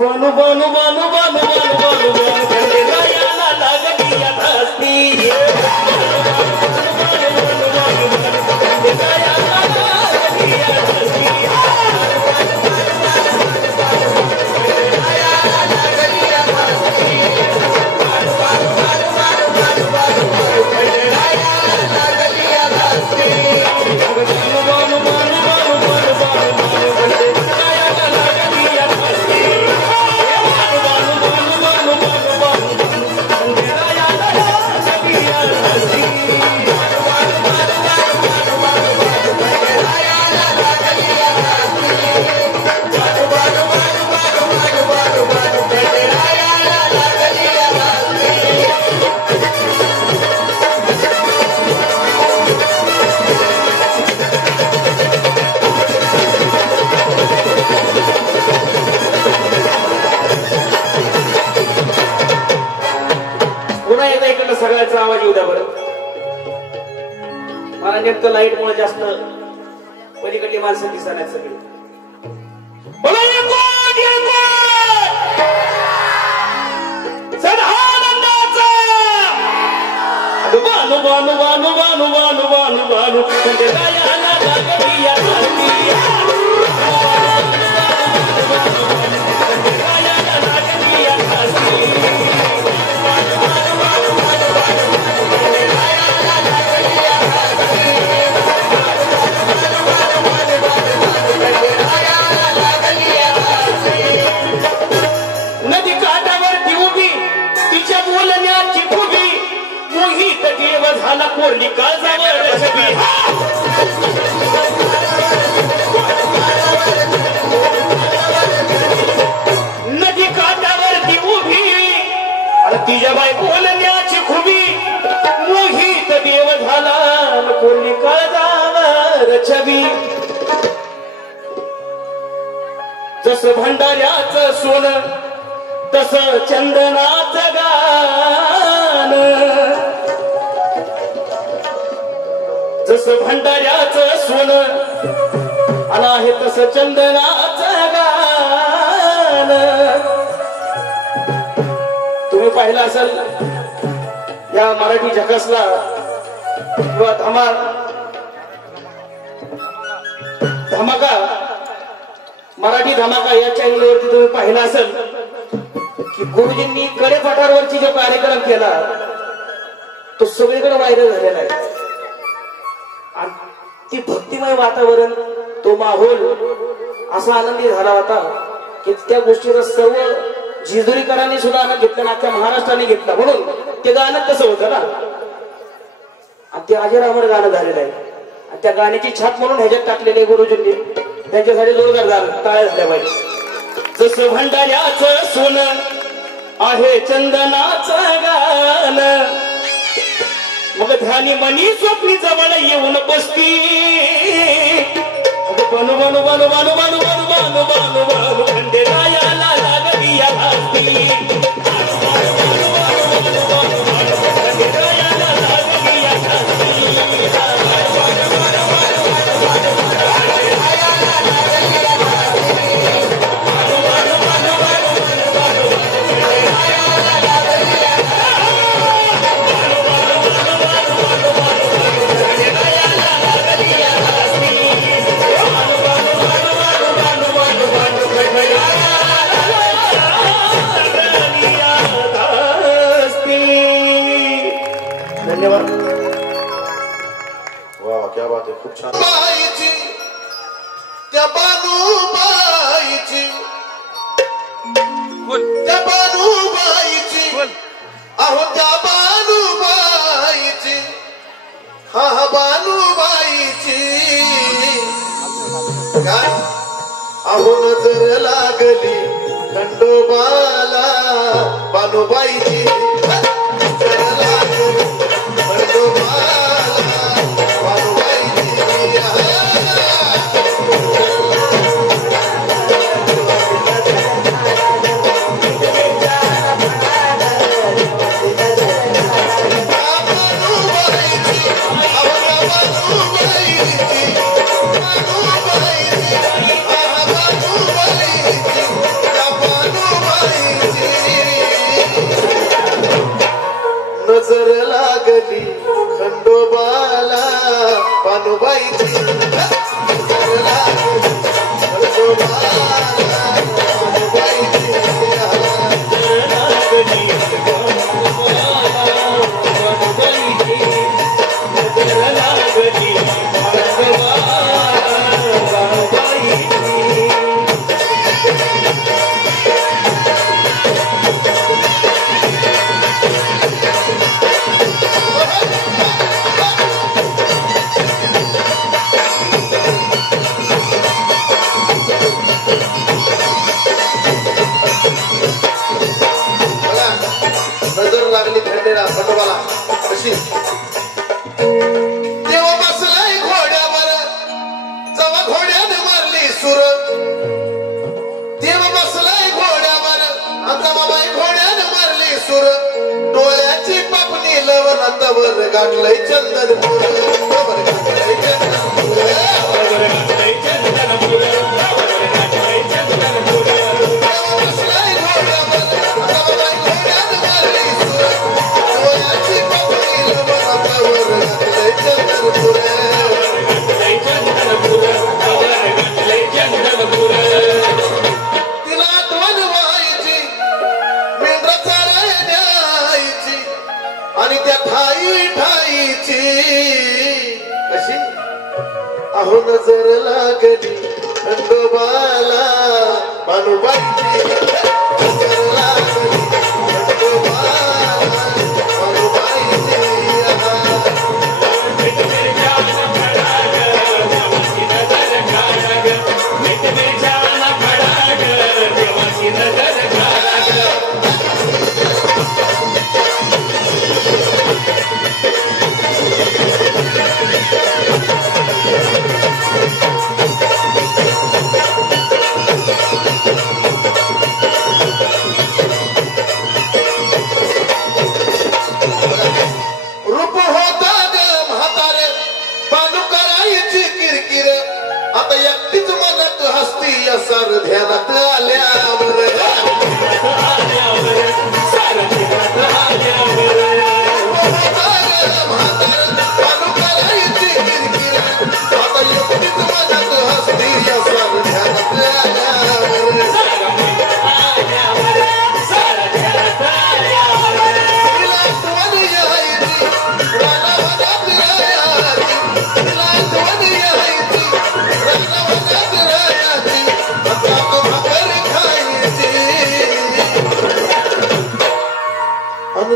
बानू बानू बानू बानू बानू बानू बानू खंडेरायाला लागली या धास्ती खंडेरायाला लागली या धास्ती सगळ्याचा आवाज येऊ द्या बरं. मला नेमकं लाईट मुळे जास्त पलीकडली माणसं दिसणार सगळी. बानू बानू बानू बानू बानू बानू बानू खंडेरायाला लागली या धास्ती खंडेरायाला लागली या धास्ती नदी काठावरती उभी तिच्या बोलण्याची खुबी मोहित देव झाला कोरली काळजावर छबी नदी काठावरती उभी आणि तिच्या बाई बोलण्याची खुबी मोहित देव झाला कोरली काळजावर छबी जसं भंडाऱ्याचं सोनं तसं चंदनाचं गान जसं भंडाऱ्याचं सोनं आणि आहे तसं चंदनाचं गान. तुम्ही पाहिलं असेल या मराठी झकासला किंवा धमाका मराठी धमाका या चॅनलवरती तुम्ही पाहिला असेल की गुरुजींनी कडे फाटावरची जो कार्यक्रम केला तो सगळीकडे व्हायरल झालेला आहे. आणि ती भक्तिमय वातावरण तो माहोल असा आनंदी झाला होता की त्या गोष्टीचा सर्व जिजुरीकरांनी सुद्धा आनंद घेतला ना अख्ख्या महाराष्ट्राने घेतला म्हणून ते गाणं कसं होतं ना आणि ते अजरामर गाणं झालेलं आहे. आणि त्या गाण्याची छाप म्हणून ह्याच्यात टाकलेले गुरुजींनी त्यांच्यासाठी जोरदार झालं टाळ्या झाल्या पाहिजे. जसं भंडाऱ्याचं सोनं आहे चंदनाचं गान मग ध्यानी मनी स्वप्नी जवळ येऊन बसती बानू बानू बानू बानू बानू बानू बानू बानू बानू खंडेरायाला लागली या धास्ती खंडेरायाला लागली या धास्ती धन्यवाद. वाह क्या बात है खूप छान. बाईची त्या बानूबाईची त्या बानूबाईची अहो त्या बानूबाईची हा हा बानूबाईची काय अहो नजर लागली खंडोबाला बानूबाईची नजर लागली खंडोबाला बानूबाईची बानूबाईची बानुबाईची नजर लागली खंडोबाला बानुबाईची खंडोबाला कशी देवा बसलाय घोड्यावर जवा घोड्याने मारली सुर देवा बसलाय घोड्यावर आता बाबा घोड्याने मारली सुर डोळ्याची पापणी लवनातवर गाठलंय चंदनपूर गाठलंय चंदनपूर तिला आठवण व्हायची मेंढरा चाराय न्यायची आणि त्या ठाई ठाईची कशी अहो नजर लागली खंडोबाला बानुबाईची नजर लागली खंडोबाला बानुबाईची आता एकटीच मनात हसती सर ध्यानात आल्यावर आता एकटीच मनात हसती सर ध्यानात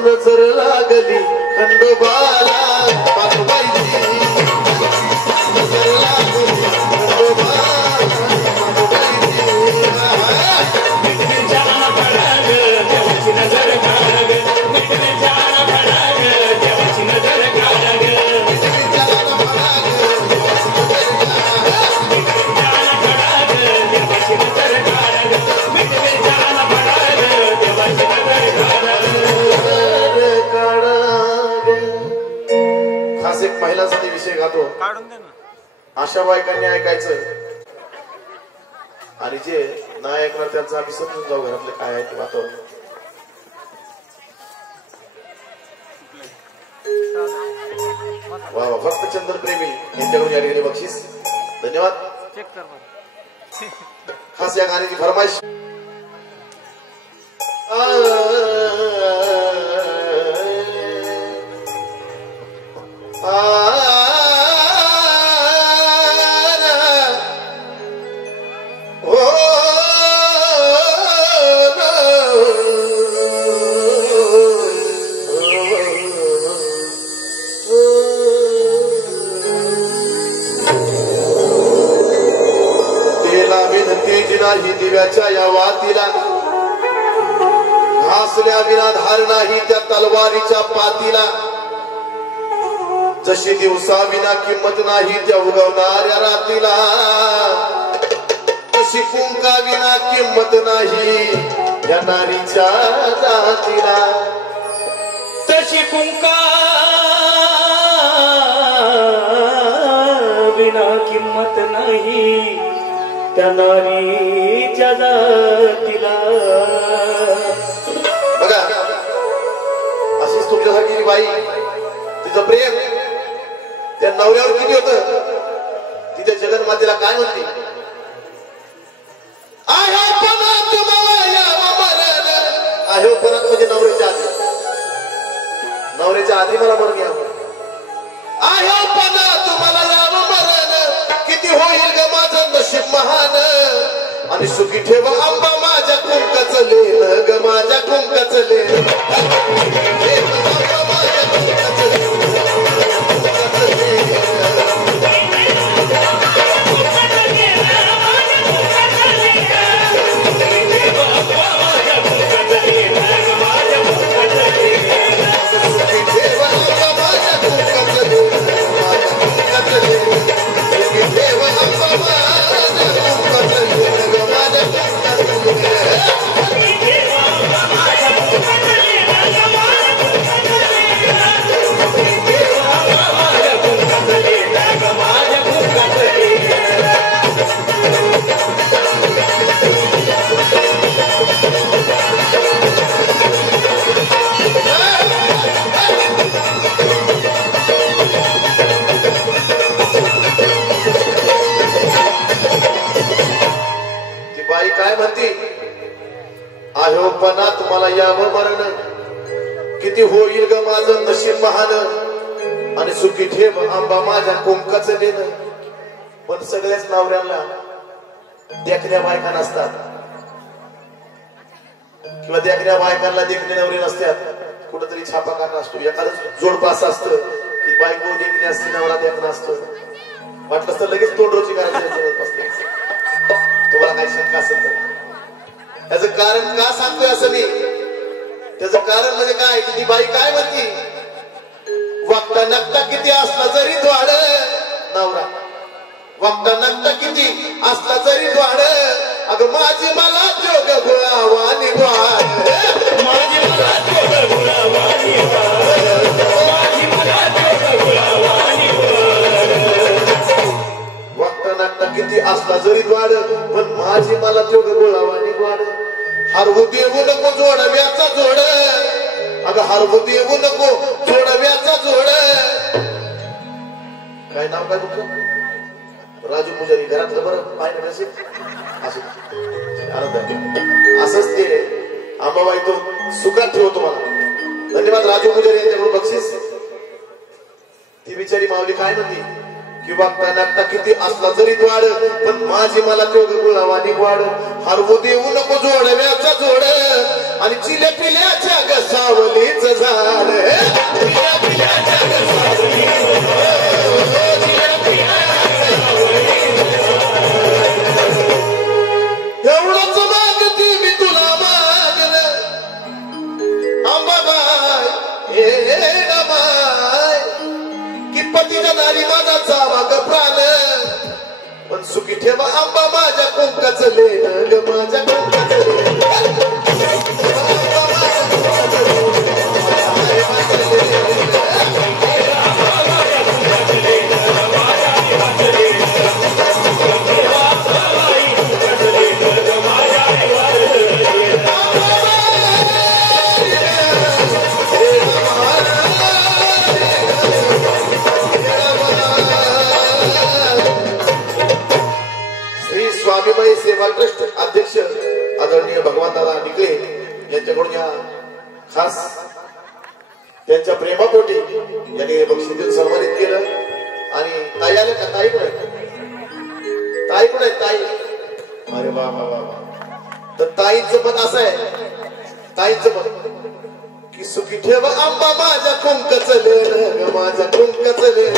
नजर लागली खंडोबाला बानुबाईची नजर लागली खंडोबाला एक महिलांसाठी विषय गातो अशा बायकांनी ऐकायचं आणि जे नाही ऐकणार त्यांचं आम्ही समजून जाऊ घरातले काय आहे ते वातावरण वा वा फक्त चंद्रप्रेमी यांच्याकडून या ठिकाणी बक्षीस धन्यवाद खास या गाण्याची फरमाईश नाही दिव्याच्या या वातीला घासल्या विना धार नाही त्या तलवारीच्या पातीला जशी दिवसा विना किंमत नाही त्या उगवणाऱ्या रातीला तशी कुंका विना किंमत नाही या नारीच्या जातीला तशी कुंका विना किंमत नाही त्या नारीच्या जातीला बघा अशीच तुमच्यासारखी बाई तिचं प्रेम त्या नवऱ्यावर किती होतं तिच्या जगन्मातेला काय म्हणते आयोपणात मला यावं मरण आयोपणात म्हणजे नवऱ्याच्या आधी मला मरण यावं आयोपणात मला यावं मरण किती होईल ग माझं नशीब महान आणि सुखी ठेवा आंबा माझ्या कुंकाचं लेन ग माझ्या कुंकाचं लेन काय म्हणते आयोपणात मला यावं मरण किती होईल ग माझं नशीब महान आणि सुखी ठेव आंबा माझ्या कुंकाचं लेन पण सगळ्याच नवऱ्यांना देखण्या बायका नसतात किंवा देखण्या बायकांना देखणे नवरे नसतात कुठेतरी छापा काढला असतो एखादं जोडपास असतं की बायको देखणी असते नवरा देखणं असतं वाटलं तर लगेच तोंडरोची करायची तुम्हाला काही शंका असेल तर त्याचं कारण का सांगतोय असं मी त्याचं कारण म्हणजे काय की ती बाई काय म्हणती वागता नकटा किती असला जरी द्वाड नवरा वागता नकटा किती असला जरी द्वाड अगं माझी मला जोग गुळावानी द्वाड माझी मला जोग गुळावानी माझी मला जोग गुळावानी वागता नकटा किती असला जरी द्वाड पण माझी मला जोग गुळावानी द्वाड हरवू देऊ नको जोडव्याचा जोड अगं हरवू देऊ नको जोडव्याचा जोड काय नाव काय तुमचं राजू पुजारी घरातलं बरं पाहिजे नसेल असंच ते आंबाबाई तो सुखात ठेवतो मला धन्यवाद राजू पुजारी यांच्याकडून बक्षीस ती बिचारी माऊली काय म्हणती कि वागता नागता किती असला जरी द्वाड पण माझी मला जोग गुळावानी वाड हरवू देऊ नको जोडव्याचा जोड आणि चिल्या पिल्याच्या ग सावलीच झाड चिल्या पिल्याच्या ग सावलीच एवढंच मागते मी तुला मागण आंबाबाई हे नमाय की पतीच्या दारी माझा जावा ग प्राण पण सुखी ठेवा आंबा माझ्या कुंकाचं लेन ग माझ्या कुंकाचं लेन स्वामीबाई सेवा ट्रस्ट अध्यक्ष आदरणीय भगवानदादा निकले यांच्याकडून या खास त्यांच्या प्रेमापोटी यांनी बक्षीस देऊन सन्मानित केलं आणि ताई आल्या का ताई पण ताई पण आहे ताई अरे वा वा वा तर ताईंचं मत असं आहे ताईंचं मत की सुखी ठेवा आंबा माझ्या कुंकाचं लेन माझ्या कुंकाचं लेन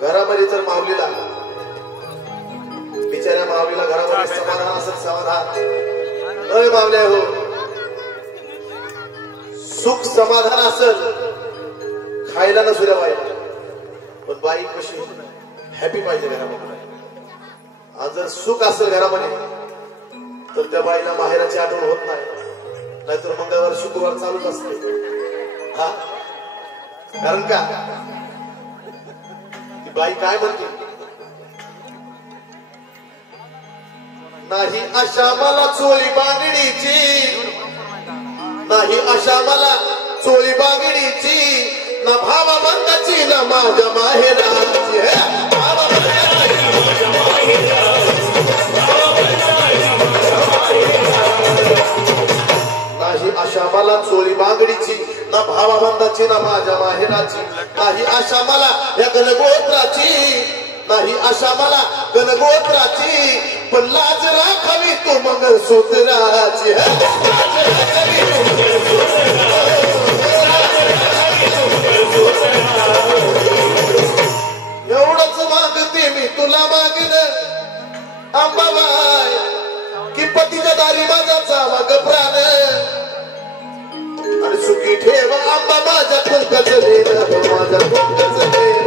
घरामध्ये तर माऊलीला बिचाऱ्या माऊलीला घरामध्ये समाधान असेल समाधान अरे मावल्या हो सुख समाधान असेल खायला नसू द्या बाई, पण बाई कशी हॅपी पाहिजे घरामध्ये. आज जर सुख असेल घरामध्ये तर त्या बाईला माहेराची आठवण होत नाही, नाहीतर मंगळवार शुक्रवार चालूच असते. हा कारण का ती बाई काय म्हणते, नाही आशा मला चोळी बांगडीची, नाही आशा मला चोळी बांगडीची, ना भावा बंदाची ना माझ्या माहेराची. नाही आशा मला चोळी बांगडीची, ना भावा बंदाची ना माझ्या माहेराची. नाही आशा मला या गणगोत्राची, नाही आशा मला गणगोत्राची, पण लाज राखावी तू मंगळसूत्राची. एवढंच मागते मी तुला मागणं अंबाबाई, की पतीच्या दारी माझा जावा ग प्राण, आणि सुखी ठेव आंबा माझ्या कुंकच लेन, माझ्या कुंकच लेन.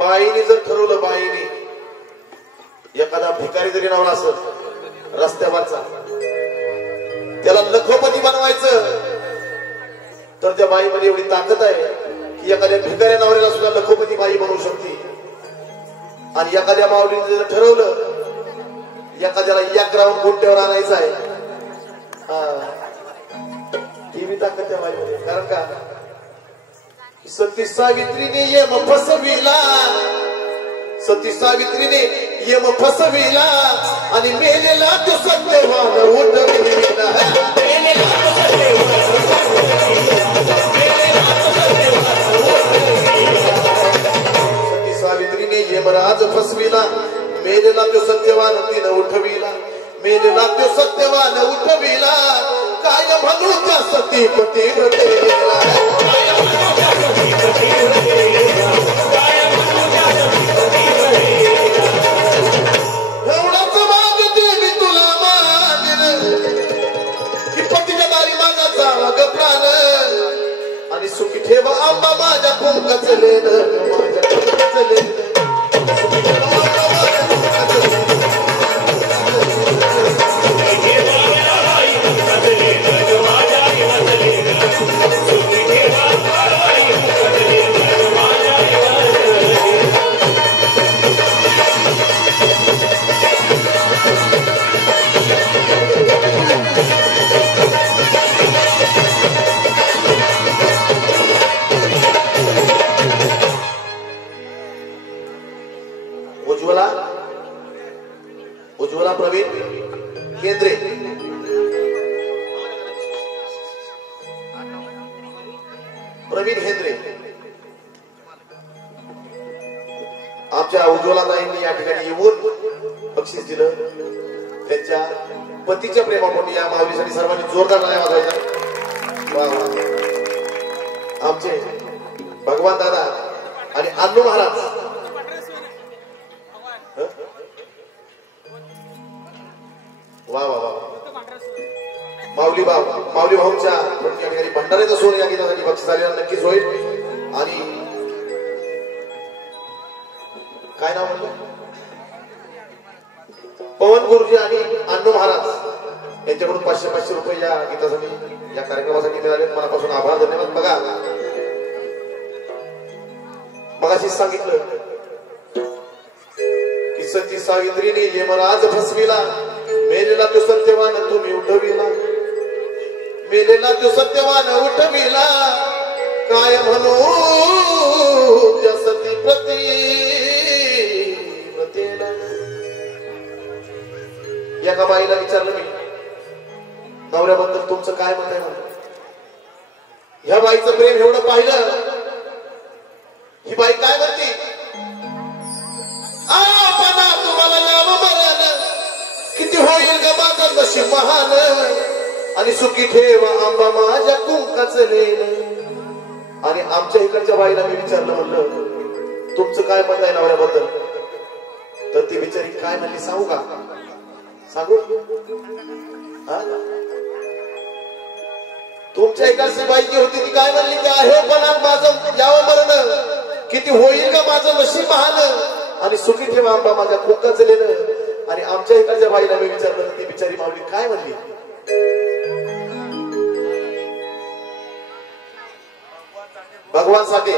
बाईने जर ठरवलं, बाईने एखादा भिकारी जरी नवरा असत रस्त्यावरचा, त्याला लखोपती बनवायचं, तर त्या बाईमध्ये एवढी ताकद आहे की एखाद्या भिकाऱ्या नवऱ्याला सुद्धा लखोपती बाई बनवू शकते. आणि एखाद्या माऊलीने जर ठरवलं एखाद्याला एक राऊंड गुंट्यावर आणायचं आहे, ती बी ताकद त्या बाईमध्ये. कारण का सती सावित्रीने यम फसविला, सती सावित्रीने यम फसविला, आणि मेलेला तो सत्यवान उठविला. सती सावित्रीने यमराज फसविला, मेलेला तो सत्यवान तिनं उठविला, मेलेला तो सत्यवान उठविला. काय म्हणू त्या सती पतिव्रतेला, एवढंच मागते मी तुला मागणं, की पतीच्या दारी माझा जावा ग प्राण, आणि सुखी ठेव आंबा माझ्या कुंकच लेन, माझ्या कुंकच लेन. उज्ज्वला प्रवीण केंद्रे, प्रवीण हेंद्रे, आमच्या उज्ज्वला ताईंनी या ठिकाणी येऊन बक्षीस दिलं. त्यांच्या पतीच्या प्रेमापोटी या माऊलीसाठी सर्वांनी जोरदार टाळ्या वाजवायच्या. आमचे भगवान दादा आणि अण्णू महाराज, वा वा वा, माऊली भाऊंच्या या ठिकाणी भंडाऱ्याचं सोन या गीतासाठी बक्षीस आलेलं नक्कीच होईल. आणि काय नाव म्हणलं, पवन गुरुजी आणि अण्णू महाराज यांच्याकडून 500 रुपये या गीतासाठी या कार्यक्रमासाठी मिळाले. मनापासून आभार, धन्यवाद. बघा मगाशीच सांगितलं की सती सावित्रीने यमराज फसविला, मेलेला तो सत्यवान तुम्ही उठविला, मेलेला तो सत्यवान उठविला. काय म्हणू त्या सती प्रतिव्रतेला. एका बाईला विचारलं मी, नवऱ्याबद्दल तुमचं काय मत आहे म्हणलं. ह्या बाईचं प्रेम एवढं पाहिलं, ही बाई काय म्हणते, आपणा तुम्हाला नाम मरण, किती होईल ग माझं नशीब महान, आणि सुखी ठेव आंबा माझ्या कुंकाचं लेन. आणि आमच्या इकडच्या बाईला मी विचारलं, म्हणलं तुमचं काय मत आहे नवऱ्याबद्दल, तर ती बिचारी काय म्हणली सांगू का, सांगू, तुमच्या इकडची बाई जी होती ती काय म्हणली, की आहे पण माझं यावं मरण, किती होईल का माझं नशीब महान, आणि सुखी ठेवा आंबा माझ्या कुंकाचं लेन. आणि आमच्या इकडच्या बाईला मी विचारलं तर ती बिचारी माऊली काय म्हणली, भगवान साठी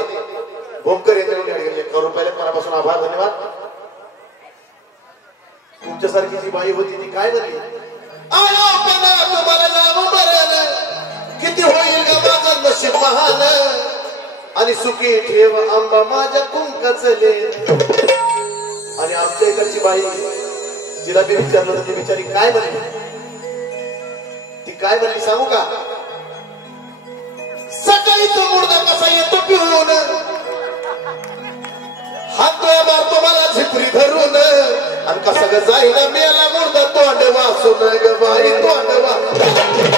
भोमकर यांच्या रुपयाला मनापासून आभार, धन्यवाद. तुमच्यासारखी जी बाई होती ती काय म्हणली, तुम्हाला नाम मरण, किती होईल का माझं नशीब महान, आणि सुखी ठेव आंबा माझ्या कुंकाचं लेन. आणि आमच्या इकडची बाई जिला मी विचारलं तर ती बिचारी काय म्हणली, ती काय म्हणली सांगू का, सकाळी तो मुर्दा कसा येतो पिऊन, हात मारतो मला झिपरी धरून, आणि कसा ग जाईना मेला मुर्दा तोंड वासून ग बाई तोंड वासून.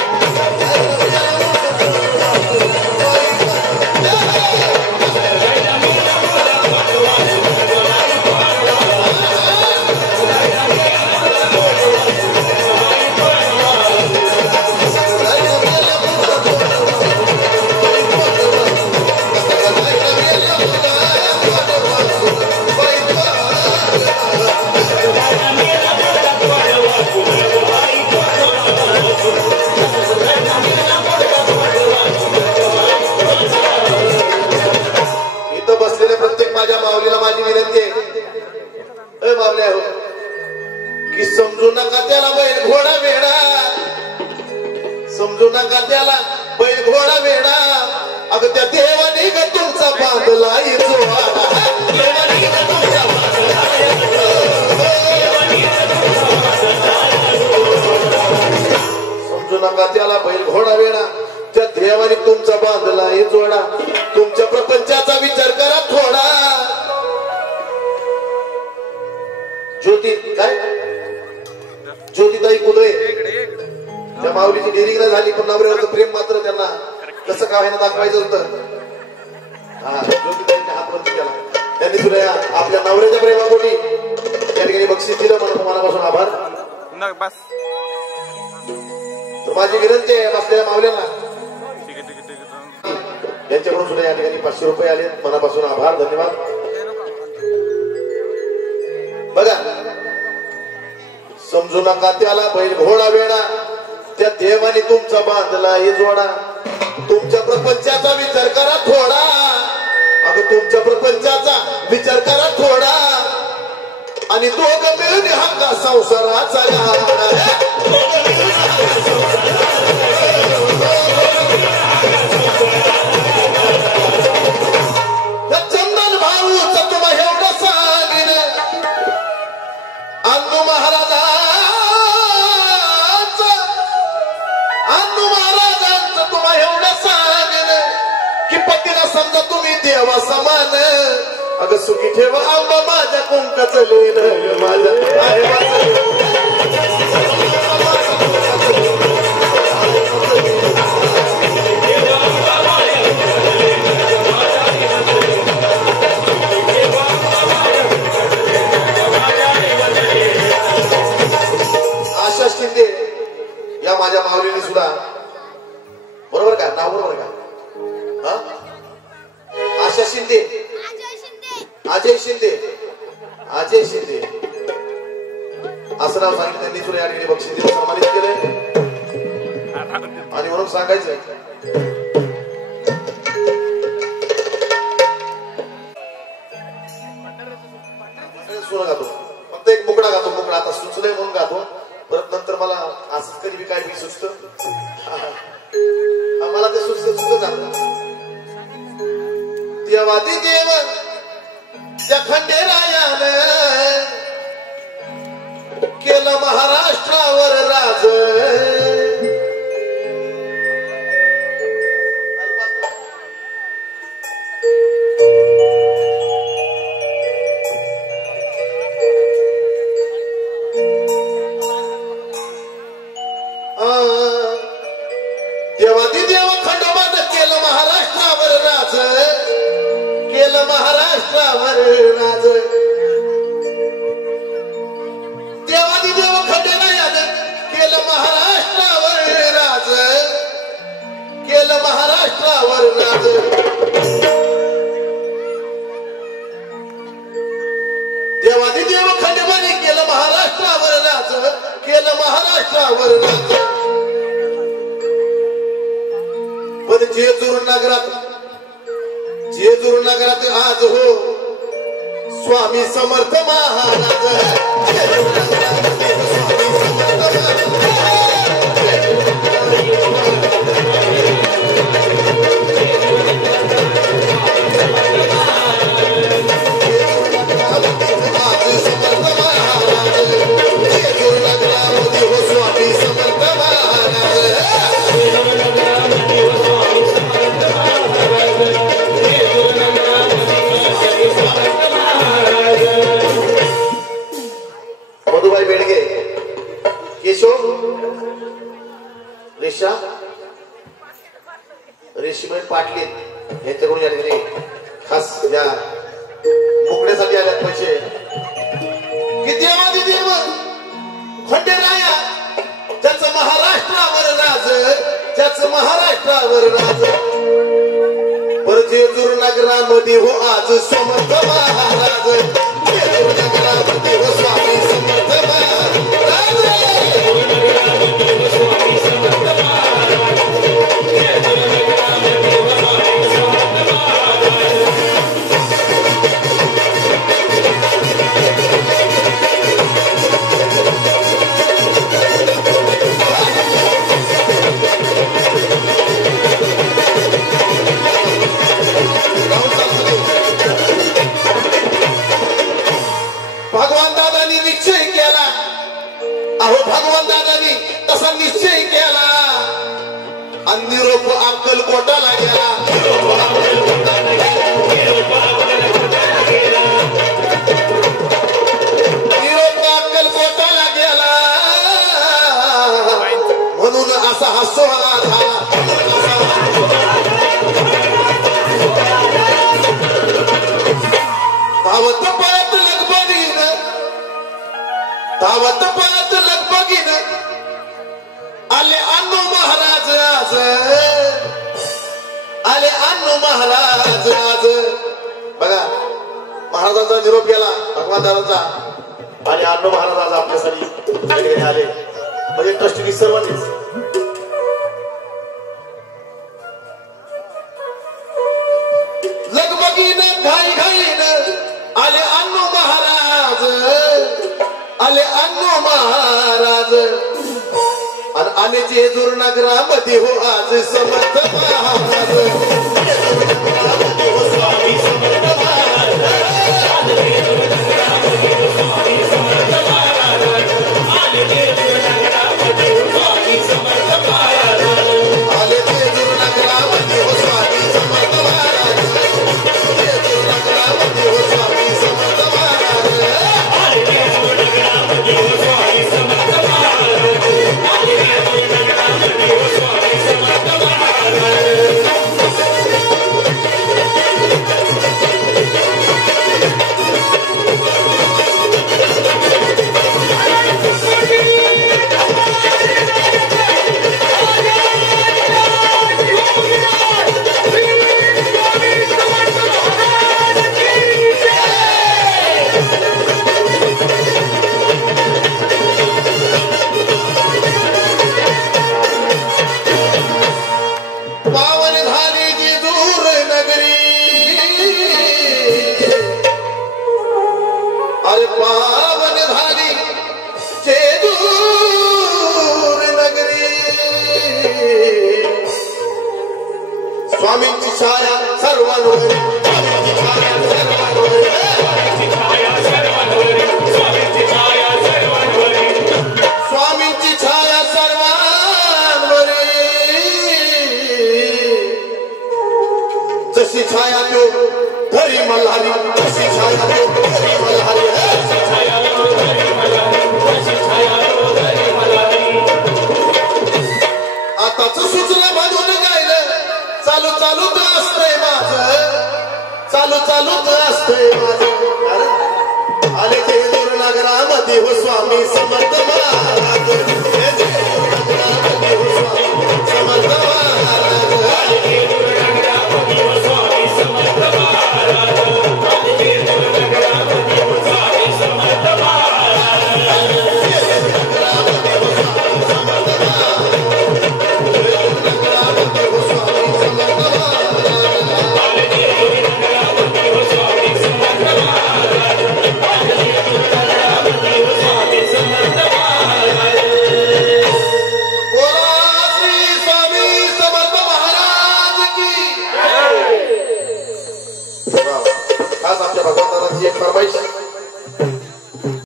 माझ्या माऊलीला माझी विनंती आहे, माऊल्या हो, की समजू नका त्याला बैल घोडा वेडा, समजू नका त्याला बैल घोडा वेडा, अगं त्या देवाने ग तुमचा बांधला जोडा, देवाने ग तुमचा समजू नका त्याला बैल घोडा वेडा, त्या देवाने तुमचा बांधला जोडा, तुमच्या प्रपंचाचा विचार करा थोडा. ज्योती काय ज्योतिताई कुदळे, त्या माऊलीची डेअरिंग नाही झाली पण नवऱ्यावरचं प्रेम मात्र त्यांना कसं काय ना दाखवायचं होतं. हा, ज्योतिताईंनी हात वरती केला, त्यांनी तुला आपल्या नवऱ्याच्या प्रेमापोटी त्या ठिकाणी बक्षीस दिलं, म्हणून मनापासून आभार. तर माझी विनंती आहे बसलेल्या माऊल्यांना, यांच्याकडून सुद्धा या ठिकाणी 500 रुपये आले, मनापासून आभार, धन्यवाद. बघा, समजू नका त्याला बैल घोडा वेडा, त्या देवाने तुमचा बांधला जोडा, तुमच्या प्रपंचाचा विचार करा थोडा, अगं तुमच्या प्रपंचाचा विचार करा थोडा, आणि दोघं मिळून हा संसाराचा चंदन भाऊच तुम्हाला एवढं सांगेन, अण्णू महाराजांचं तुम्हाला एवढं सांगेन, की पतीला समजा तुम्ही देवा समान, अगं सुखी ठेवा आंबा माझ्या कुंकाचं लेन, माझ्या आहे माझं आशा शिंदे या माझ्या माऊलीने सुद्धा, बरोबर का नाव, बरोबर का, आशा शिंदे, अजय शिंदे, अजय शिंदे असं नाव सांगितलं त्यांनी सुद्धा या ठिकाणी बक्षीस देऊन सन्मानित केलंय. आणि म्हणून सांगायचं सोनं गातो, फक्त एक मुकडा गातो, मुकडा आता सुचलंय म्हणून गातो, परत नंतर मला असंच कधी काय बी सुचत, मला ते सुचत देवादी देव त्या खंडेरायानं केलं महाराष्ट्रावर राज, महाराष्ट्रावर नाच. देवादिदेव खंडोबाने केलं महाराष्ट्रावर नाच, केलं महाराष्ट्रावर नाच. पण जेजूर नगरात आज हो स्वामी समर्थ महाराज. रेशीमय पाटलीत यांच्याकडून या ठिकाणी खास या मुकण्यासाठी आल्यात पैसे. की देवादिदेव खंडेराया ज्याचं महाराष्ट्रावर राज, ज्याचं महाराष्ट्रावर राज. पर जेजूर नगरामध्ये हो आज समर्थ महाराज. जेजूर नगरामध्ये हो स्वामी समर्थ महाराज. भगवान दादानी निश्चय केला, अहो भगवान दादानी तसा निश्चय केला आणि निरोप अक्कलकोटाला गेला. निरोप अक्कलकोटाला गेला म्हणून असा हा सोहळा झाला. धावत पळत लगबगीन आले अण्णू महाराज आज, आले अण्णू महाराज आज. बघा महाराजांचा निरोप गेला भगवान दादांचा आणि अण्णू महाराज आज आपल्यासाठी आले. म्हणजे ट्रस्टी सर्वांनीच लगबगीन घाईघाईन आले अण्णू महाराज, आले अण्णू महाराज. आणि आले जेजूर नगरामध्ये हो आज समर्थ महाराज. हो स्वामी समर्थ महाराज. जेजूर नगरामध्ये हो स्वामी समर्थ महाराज. आले जेजूर नगरामध्ये हो स्वामी समर्थ महाराज. आले जेजूर नगरामध्ये हो स्वामी समर्थ महाराज. जेजूर नगरामध्ये हो स्वामी समर्थ महाराज. आले जेजूर नगरामध्ये हो स्वामी समर्थ महाराज. आले जेजूर नगरामध्ये हो स्वामी समर्थ महाराज. पावन झाली जी दूर नगरी, अरे पावन झाली जेजूर नगरी. स्वामींची छाया सर्वांवर, स्वामींची छाया सर्वांवर, स्वामींची छाया सर्वांवर, स्वामींची छाया सर्वांवर, स्वामींची छाया सर्वांवर. जशी छाया तो धरी मल्हारी, जशी छाया तो धरी मल्हारी, जशी छाया तो धरी मल्हारी, जशी छाया तो धरी मल्हारी. आताच सुचलं म्हणून गायलं, चालू चालू तर असतंय माझं, चालू चालू तर असतंय माझं. आले जेजूर नगरामध्ये हो स्वामी समर्थ महाराज. जेजूर नगरामध्ये हो स्वामी समर्थ महाराज. खास आमच्या भगवंताची एक फरमाईश